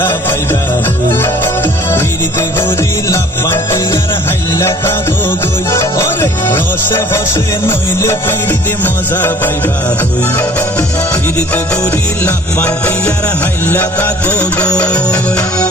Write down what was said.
মজা পাইবা হই পিরিতে গরি লাপাতে আর হাইলা তাগো গই ওরে রসে হসে নইলে পিরিতে মজা পাইবা হই পিরিতে গরি লাপাতে আর হাইলা তাগো গই